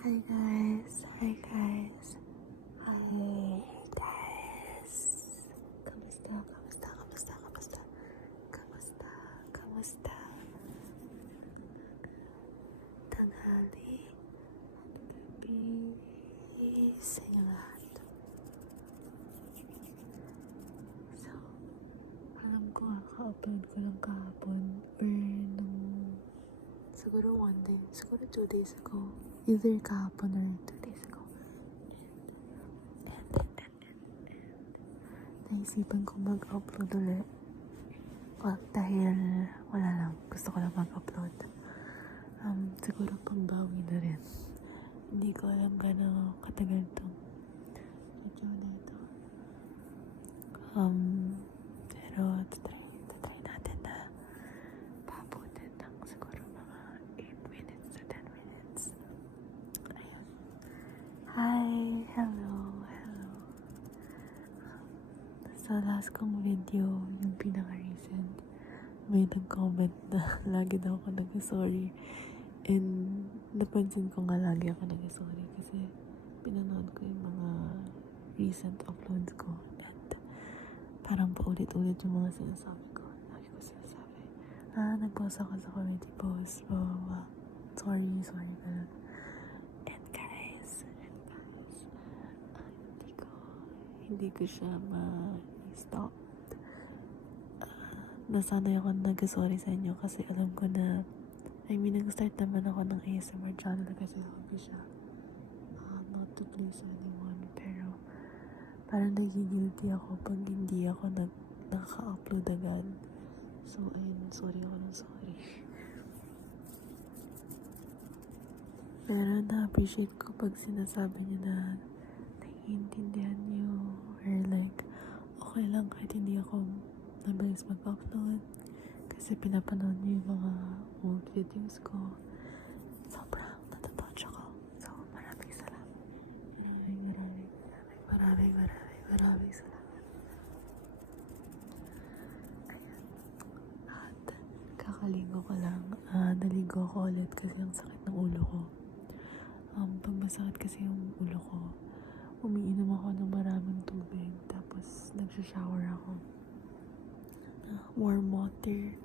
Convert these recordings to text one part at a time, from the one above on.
Hi guys! Hi guys! Hi guys! Kamusta? Kamusta? Kamusta? Kamusta? Kamusta? Kamusta? Tanghali at gabi sa inyo lahat. So, alam ko ka-upload ko lang kahapon or siguro one day, siguro 2 days ago. Either kahapon or 2 days ago. Naisipan ko mag-upload ulit. Well, dahil wala lang. Gusto ko lang mag-upload. Siguro pangbawi na rin. Hindi ko alam gano'ng katagal itong video na ito. Pero try natin na pabutin ng siguro mga 8 minutes to 10 minutes. Ayun. Hi! Hello! Sa last kong video, yung pinaka-recent, may nag-comment na lagi daw ako nag-sorry. And napansin ko nga lagi ako nag-sorry kasi pinanood ko yung mga recent uploads ko. At parang paulit-ulit yung mga sinasabi ko. Lagi ko sinasabi, nag-post ako sa community post. Sorry, ganun. And guys, hindi ko siya ma-stop. Nasanay ako nag-sorry sa inyo kasi alam ko na nag-start naman ako ng ASMR channel kasi hobby siya. Not to please anyone, pero parang nagigilty ako pag hindi ako nakaka-upload agad. So, ayun, sorry ako ng sorry. Pero na-appreciate ko pag sinasabi niyo na naiintindihan niyo or like, okay lang kahit hindi ako nabilis mag-upload kasi pinapanood niyo yung mga old videos ko. Sobrang natatouch ako. So, maraming salamat. Maraming salamat. Ayan. At kakaligo ko lang. Naligo ako ulit kasi ang sakit ng ulo ko. Pag masakit kasi yung ulo ko, umiinom ako ng maraming tubig. Tapos, nagsha-shower ako. Warm water.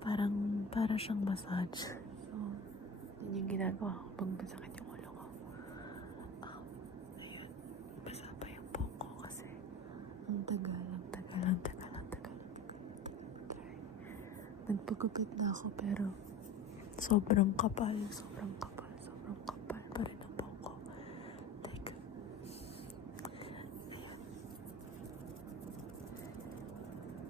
Para siyang massage. So, yun yung ginagawa ko pag masakit yung ulo ko. Ayun. Basa pa yung buhok ko kasi ang tagal. Nagpagupit na ako pero sobrang kapal pa rin ang buhok ko. Like, ayun.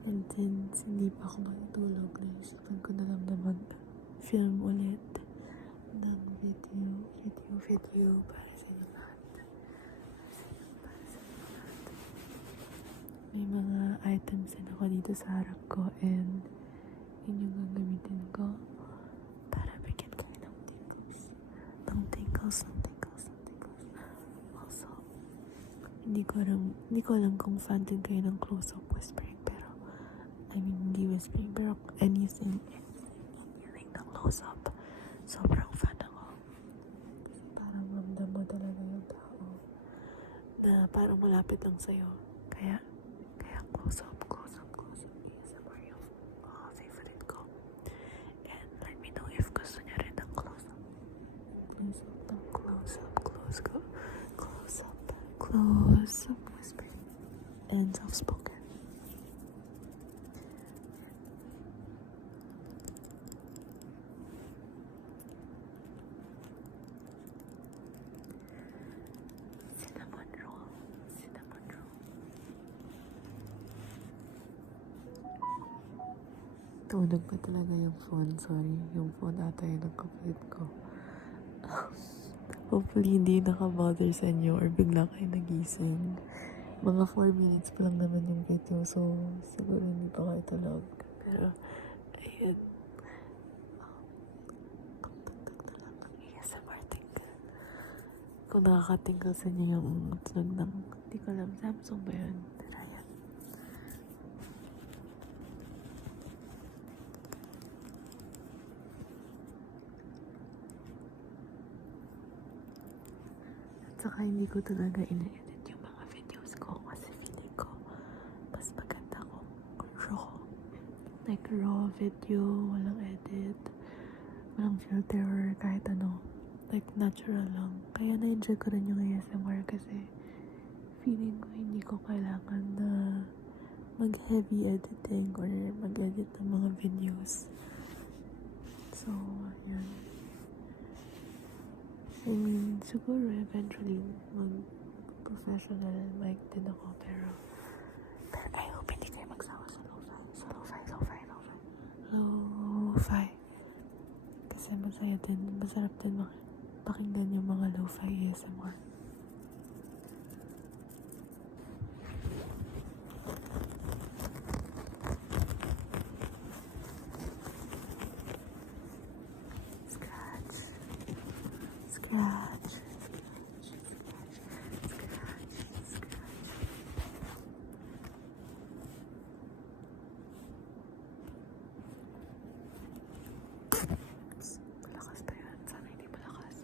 And since hindi pa ako matutulog, naisipan ko na lang naman film ulit ng video para sa inyo lahat. May mga items din ako dito sa harap ko and yun yung gagamitin ko para bigyan kayo ng tingles. Also, hindi ko alam kung fan din kayo ng close-up whispering, pero hindi whispering, pero anything ng close-up, sobrang fan ako. Kasi parang ramdam mo talaga yung tao na parang malapit lang sa'yo. Kaya close-up ASMR yung favorite ko. And let me know if gusto niya rin ng close-up whispering and soft-spoken. Cinnamon roll. Tunog pa talaga yung phone. Sorry, yung phone ata yung nagkapalit ko. Hopefully, hindi nakabother sa inyo or bigla kayo nagising. Mga 4 minutes pa lang naman yung video, so siguro hindi pa kayo tulog. Pero, ayun. Tugtog na lang ang ASMR tingle. Kung nakakatinggal sa inyo yung tunog ng, hindi ko alam, Samsung ba yun? Pero ayan. saka hindi ko talaga ina-edit yung mga videos ko kasi feeling ko mas maganda kung raw. Like raw video, walang edit, walang filter, kahit ano. Like natural lang. Kaya na-enjoy ko rin yung ASMR kasi feeling ko hindi ko kailangan na mag-heavy editing or mag-edit ng mga videos. So, ayan. I mean, siguro eventually mag-professional mic din ako, pero I hope hindi kayo magsawa sa lo-fi. Kasi masaya din, masarap din pakinggan yung mga lo-fi ASMR. Scratch. Malakas ba yan? Sana hindi malakas.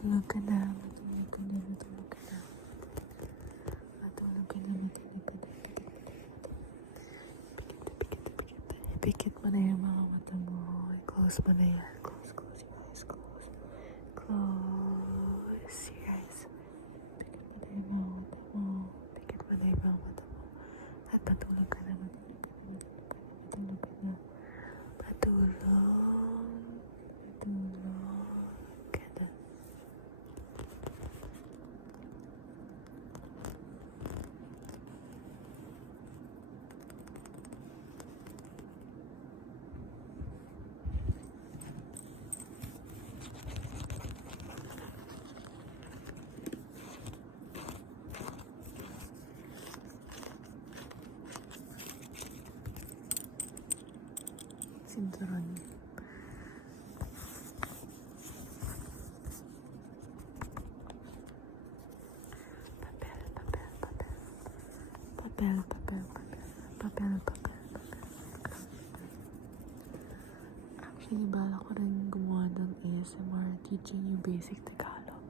Matulog ka na. Pikit mo na yung mga mata mo. Close mo na yan. Close your eyes. Close your eyes. Pikit mo na yung mga mata mo. At matulog ka na. Matulog ka na. Sinturon. Papel. Actually, bala ko rin gumawa ng ASMR teaching you basic Tagalog.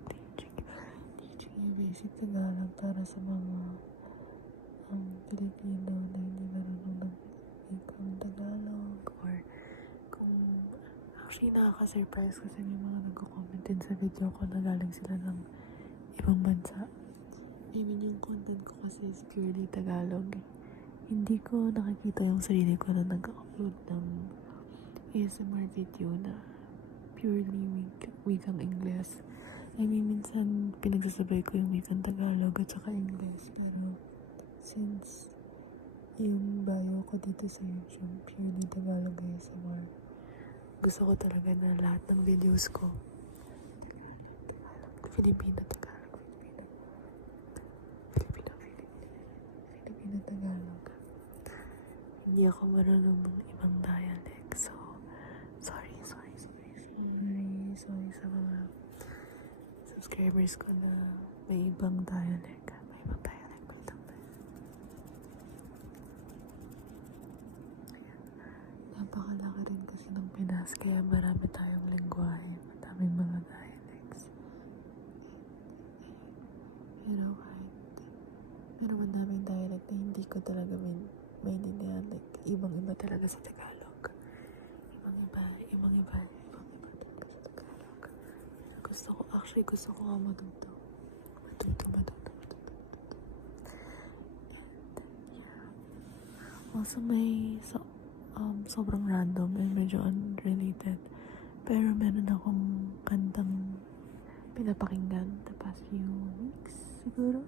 Teaching you basic Tagalog para sa mga Pilipino na hindi marunong ng Tagalog, or kung actually nakaka-surprise kasi may mga nagko-comment din sa video ko na galing sila ng ibang bansa. I mean, yung content ko kasi is purely Tagalog. Hindi ko nakikita yung sarili ko na nag-upload ng ASMR video na purely wikang English. I mean, minsan pinagsasabay ko yung wikang Tagalog at saka English, pero since yung bio ko dito sa YouTube, purely Tagalog ASMR, gusto ko talaga na lahat ng videos ko Filipino Tagalog. Hindi ako marunong ng ibang dialect, so sorry sa mga subscribers ko na may ibang dialect palitan tayo. Napakalaki rin kasi ng Pinas, kaya marami tayong lengguwahe, madaming mga dialects. Pero madaming dialect na hindi ko talaga maintindihan, like ibang-iba talaga sa Tagalog. Ibang-iba talaga sa Tagalog. Gusto ko nga matuto. And yeah. Also sobrang random and medyo unrelated, pero meron akong kantang pinapakinggan the past few weeks siguro.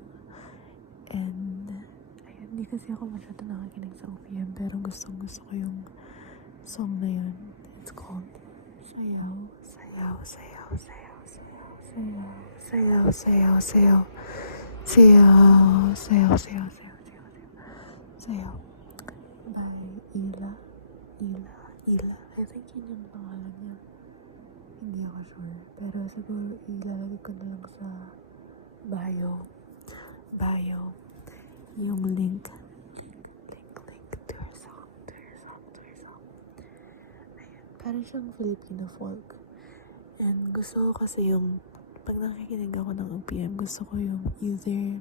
And ayun, hindi kasi ako masyado nakakinig sa OPM, pero gustong gusto ko yung song na yun. It's called Sayaw. By Ila. I think yun yung pangalan niya. Hindi ako sure. Pero siguro ilalagay ko na lang sa bio. Yung link to her song. Ayan. Parang siyang Filipino folk. And gusto ko kasi yung pag nakikinig ako ng OPM, gusto ko yung either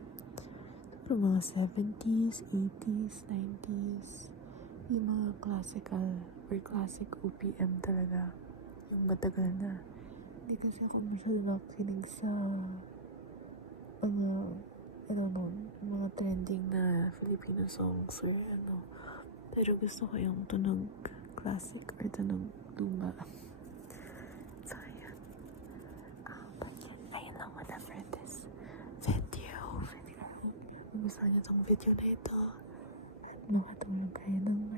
from mga 70s, 80s, 90s, yung mga classical or classic OPM talaga. Yung matagal na. Hindi kasi ako masyado nakikinig sa mga, I don't know, mga trending na Filipino songs or ano. Pero gusto ko yung tunog classic or tunog luma. So, ayan. But yun, ayun lang muna for this video. Kung gusto niyo itong video na ito at makatulog kayo ng